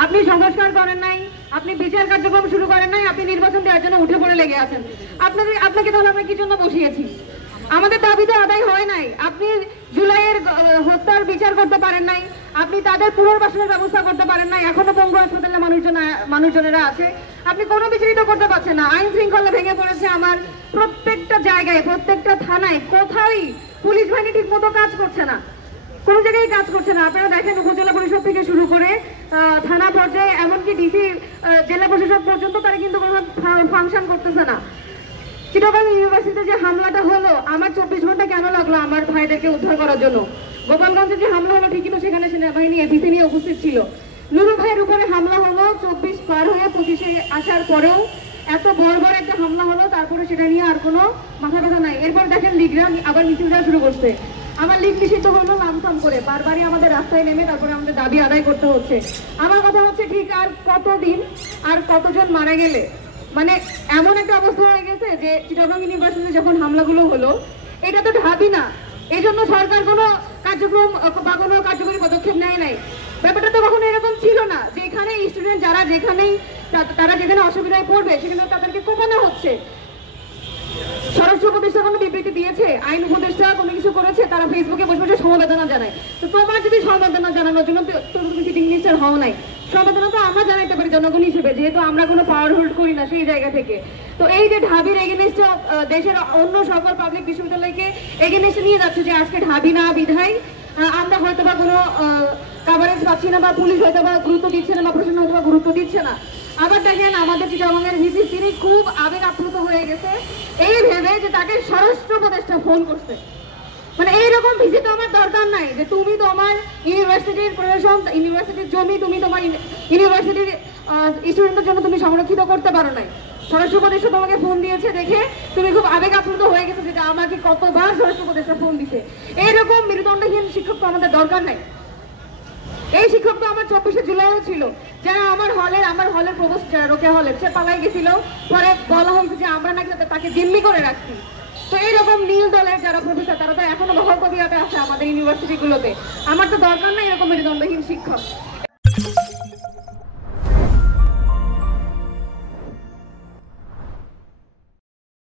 আপনি সংস্কার করেন নাই, আপনি বিচার কার্যক্রম শুরু করেন নাই, আপনি নির্বাচন দেওয়ার জন্য উঠে পড়ে লেগে আছেন। আপনাকে তাহলে আমরা কি জন্য বসিয়েছি? আমাদের দাবি তো আদায় হয় নাই। আপনি জুলাইয়ের হত্যার বিচার করতে পারেন নাই, আপনি তাদের পুনর্বাসনের ব্যবস্থা করতে পারেন নাই। এখনো পঙ্গু হাসপাতালে মানুষজনেরা আছে, আপনি কোনো বিচারই তো করতে পারছেন না। আইন শৃঙ্খলা ভেঙে পড়েছে আমার প্রত্যেকটা জায়গায়, প্রত্যেকটা থানায়। কোথাওই পুলিশ বাহিনী ঠিক মতো কাজ করছে না, কোনো জায়গায় কাজ করছে না। আপনারা দেখেন উপজেলা পরিষদ থেকে শুরু করে থানা পর্যায়ে, এমনকি ডিসি জেলা প্রশাসক পর্যন্ত তারা কিন্তু কোনো ফাংশন করতেছে না। চিটাগাং ইউনিভার্সিটিতে যে হামলাটা হলো, আমার 24 ঘন্টা কেন লাগলো আমার ভাইদেরকে উদ্ধার করার জন্য? গোপালগঞ্জে যে হামলা হলো, ঠিকই তো সেখানে সেনাবাহিনী এপিসি নিয়ে উপস্থিত ছিল। নুরু ভাইয়ের উপরে হামলা হলো, 24 পার হয়ে 25-এ আসার পরেও এত বড় একটা হামলা হলো, তারপরে সেটা নিয়ে আর কোনো মাথা ব্যথা নাই। এরপর দেখেন লীগরা আবার মিছিল দেওয়া শুরু করছে। আমার লীগ নিষিদ্ধ হলো লামসাম করে, বারবারই আমাদের রাস্তায় নেমে তারপরে আমাদের দাবি আদায় করতে হচ্ছে। আমার কথা হচ্ছে, ঠিক আর কতদিন, আর কতজন মারা গেলে? মানে এমন একটা অবস্থা হয়ে গেছে যে চিটাগং ইউনিভার্সিটিতে যখন হামলাগুলো হলো, এটা তো ঢাবি না, এই জন্য সরকার কোনো কার্যক্রম বা কোনো কার্যকরী পদক্ষেপ নেয় নাই। ব্যাপারটা তো কখনো এরকম ছিল না যে এখানে স্টুডেন্ট যারা তারা যেখানে অসুবিধায় পড়বে সেখানে তাদেরকে কোপানো হচ্ছে। স্বরাষ্ট্র উপদেষ্টা কোনো বিবৃতি দিয়েছে? আইন উপদেষ্টা কোনো কিছু করেছে? তারা ফেসবুকে বসে বসে সমবেদনা জানায়। তো তোমার যদি সমবেদনা জানানোর জন্য তুমি সিটিং মিনিস্টার হও নাই, সমবেদনা তো আমরা জানাইতে পারি জনগণ হিসেবে, যেহেতু আমরা কোনো পাওয়ার হোল্ড করি না সেই জায়গা থেকে। তো এই যে ঢাবির এগেনিস্টে দেশের অন্য সকল পাবলিক বিশ্ববিদ্যালয়কে এগেনিস্টে নিয়ে যাচ্ছে, যে আজকে ঢাবি না বিধায় আমরা হয়তো বা কোনো কাভারেজ পাচ্ছি না, বা পুলিশ হয়তো বা গুরুত্ব দিচ্ছে না, বা প্রশাসন হয়তো বা গুরুত্ব দিচ্ছে না। আবার দেখেন আমাদের চিটাগংয়ের ভিসি, তিনি খুব আবেগ আপ্লুত হয়ে গেছে এই ভেবে যে তাকে স্বরাষ্ট্র উপদেষ্টা ফোন করছে। মানে এইরকম ভিসি তো আমার দরকার নাই, যে তুমি তোমার ইউনিভার্সিটির প্রশাসন, ইউনিভার্সিটির জমি তুমি তোমার ইউনিভার্সিটির স্টুডেন্টদের জন্য তুমি সংরক্ষিত করতে পারো নাই। স্বরাষ্ট্র উপদেষ্টা তোমাকে ফোন দিয়েছে দেখে তুমি খুব আবেগ আপ্লুত হয়ে গেছে, যেটা আমাকে কতবার স্বরাষ্ট্র উপদেষ্টা ফোন দিছে। এইরকম মেরুদণ্ডহীন শিক্ষক তো আমাদের দরকার নাই। এই শিক্ষক তো আমার 24শে জুলাইও ছিল, যারা আমার হলের প্রভোস্ট রোকেয়া হলের, সে পালাই গেছিল, পরে বলা হয়েছে যে আমরা নাকি তাকে জিম্মি করে রাখছি। তো এইরকম নীল দলের যারা প্রফেসর, তারা তো এখনো বহল কবিয়াতে আছে আমাদের ইউনিভার্সিটি গুলোতে। আমার তো দরকার নাই এরকম মেরুদণ্ডহীন শিক্ষক।